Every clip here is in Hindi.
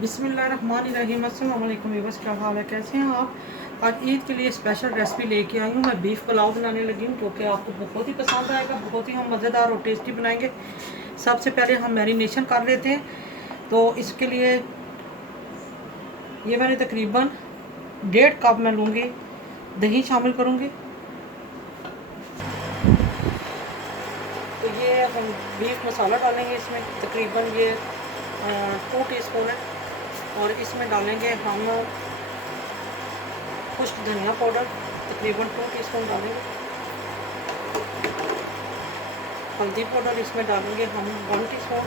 बिस्मिल्लाहिर्रहमानिर्रहीम। अस्सलाम वालेकुम व्यूअर्स, क्या हाल है, कैसे हैं आप। आज ईद के लिए स्पेशल रेसिपी लेके आई हूँ। मैं बीफ पुलाव बनाने लगी हूँ जो कि आपको बहुत ही पसंद आएगा। बहुत ही हम मज़ेदार और टेस्टी बनाएंगे। सबसे पहले हम मैरिनेशन कर लेते हैं। तो इसके लिए ये मैंने तकरीबन 1.5 कप मैं लूँगी दही शामिल करूँगी। तो ये हम बीफ मसाला डालेंगे इसमें, तकरीबन ये 2 टीस्पून है। और इसमें डालेंगे हम खुश्क धनिया पाउडर, तकरीबन 2 टीस्पून डालेंगे। हल्दी पाउडर इसमें डालेंगे हम 1 टीस्पून।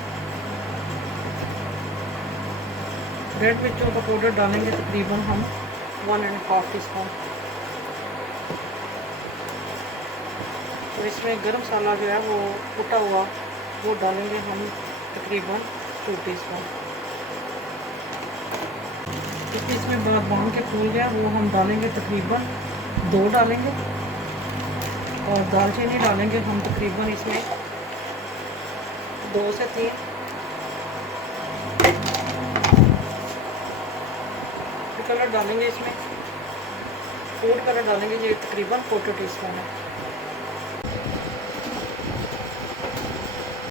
रेड मिर्चों का पाउडर डालेंगे तकरीबन हम 1.5 टीस्पून। तो इसमें गरम मसाला जो है वो कुटा हुआ वो डालेंगे हम तकरीबन 2 टीस्पून। इसमें बादाम के फूल गया वो हम डालेंगे तकरीबन 2 डालेंगे। और दालचीनी डालेंगे हम तकरीबन इसमें 2 से 3। कलर डालेंगे इसमें, फूड कलर डालेंगे, ये तकरीबन 1/4 टीस्पून है।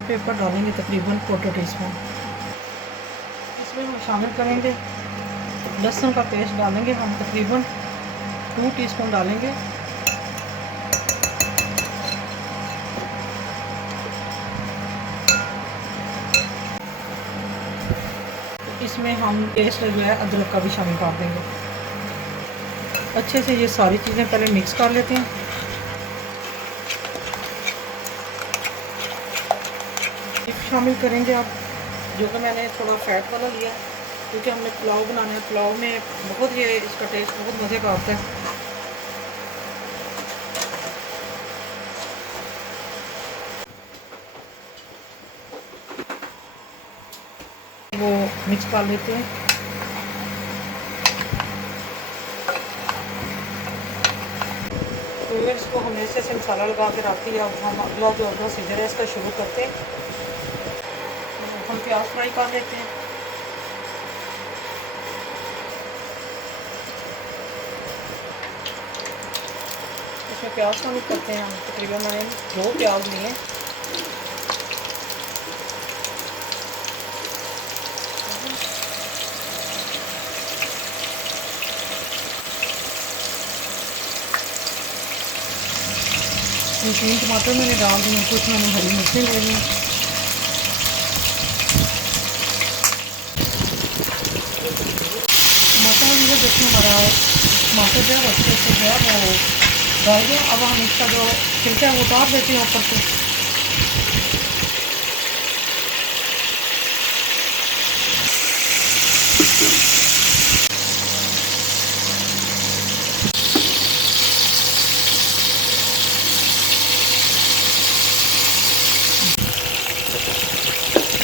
पेपर डालेंगे तकरीबन 1/4 टीस्पून। इसमें हम शामिल करेंगे लहसुन का पेस्ट डालेंगे हम तकरीबन 2 टीस्पून डालेंगे। इसमें हम पेस्ट जो है अदरक का भी शामिल कर देंगे। अच्छे से ये सारी चीज़ें पहले मिक्स कर लेते हैं। शामिल करेंगे अब, जो कि मैंने थोड़ा फैट वाला लिया क्योंकि हमने पुलाव बनाना है। पुलाव में बहुत ये इसका टेस्ट बहुत मज़े का आता है। वो मिक्स कर लेते हैं। तो इसको हमने ऐसे मसाला लगा के रख दिया। अब हम अगला जो प्रोसीजर है इसका शुरू करते हैं। हम प्याज फ्राई कर लेते हैं। इसमें प्याज शामिल करते हैं हम, तकरीबन मैंने 2 प्याज लिए। ये 3 टमाटर मैंने डाल दिए, कुछ मैंने हरी मिर्चें ले ली। टमाटर जो देखिए हमारा टमाटर जो है अच्छे से जो है वो डाल दिया। अब हम इसका जो छिलका है वो उतार देते हैं ऊपर से।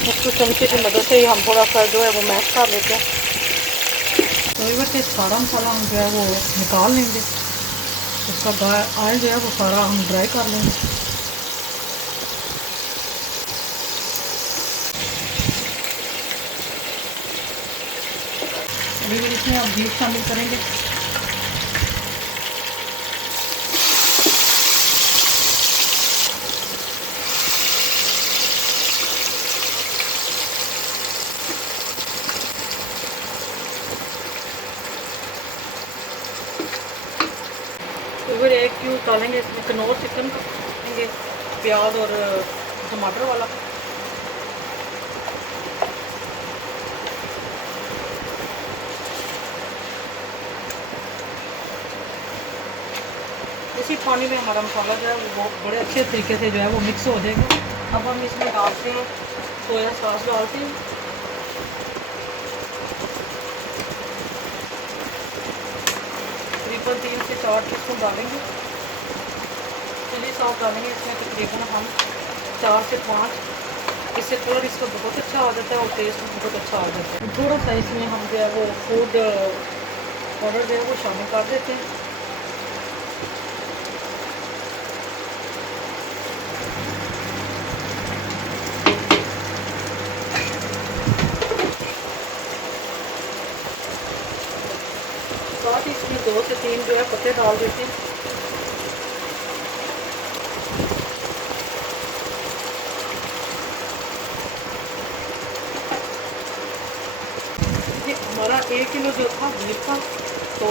उसको चमचे की मदद से ही हम थोड़ा सा जो है वो मैश कर लेते हैं। तो इस वक्त सारा मसाला हम जो है वो निकाल लेंगे। उसका ऑयल जो है वो सारा हम ड्राई कर लेंगे। अभी फिर इसमें हम बीफ शामिल करेंगे। तो फिर 1 क्यूब डालेंगे इसमें कनौर चिकन डालेंगे, प्याज और टमाटर वाला। इसी पानी में हमारा मसाला जो है वो बहुत बड़े अच्छे तरीके से जो है वो मिक्स हो जाएगा। अब हम इसमें डालते हैं सोया सॉस डालते हैं, तकरीबन 3 से 4 टीस्पून डालेंगे। चिली सॉस डालेंगे इसमें तकरीबन हम 4 से 5। इससे कलर इसका बहुत अच्छा आ जाता है और टेस्ट बहुत अच्छा आ जाता है। थोड़ा सा इसमें हम जो है वो फूड पाउडर जो है वो शामिल कर देते हैं। साथ ही इसमें 2 से 3 जो है पत्ते डाल देते हैं। ये हमारा 1 किलो जो था बीफ का, तो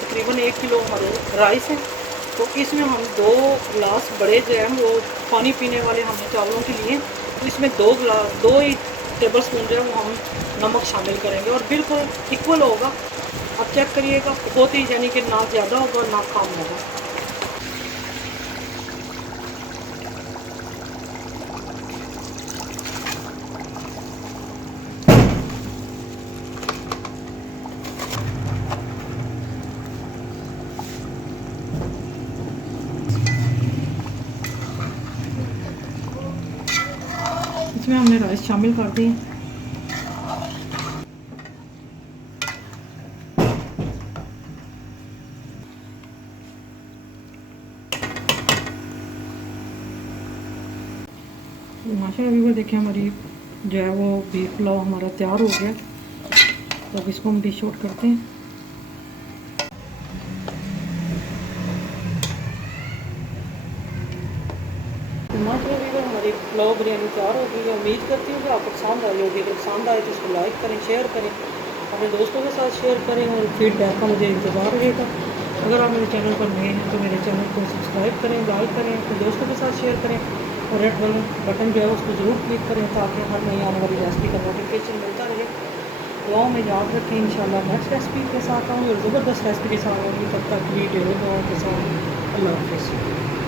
तकरीबन 1 किलो हमारे राइस है। तो इसमें हम 2 गिलास बड़े जो हैं वो पानी पीने वाले हमने चावलों के लिए, तो इसमें 2 ही टेबल स्पून जो है वो हम नमक शामिल करेंगे और बिल्कुल इक्वल होगा। आप चेक करिएगा, बहुत ही यानी कि ना ज़्यादा होगा ना कम होगा। इसमें हमने राइस शामिल कर दिए। माशाल्लाह अभी वो देखिए हमारी जो है वो बीफ पुलाव हमारा तैयार हो गया। तो अब इसको हम डिश आउट करते हैं। तो माशाल्लाह अभी हमारी पुलाव बिरयानी तैयार हो गई है। उम्मीद करती हूँ कि आपको पसंद आई होगी। अगर पसंद आए तो इसको लाइक करें, शेयर करें, अपने दोस्तों के साथ शेयर करें और फीडबैक का मुझे इंतज़ार रहेगा। अगर आप मेरे चैनल पर नए हैं तो मेरे चैनल को सब्सक्राइब करें, लाइक करें, अपने दोस्तों के साथ शेयर करें और रेड बटन जो है उसको ज़रूर क्लिक करें ताकि हर नई आने वाली रेसिपी का नोटिफिकेशन मिलता रहे। दुआओं में याद रखें, इंशाल्लाह नेक्स्ट रेसिपी के साथ आऊँगी और ज़बरदस्त रेसिपी के साथ आऊँगी। तब तक वीडियो दुआओं के साथ अल्लाह हाफ़िज़।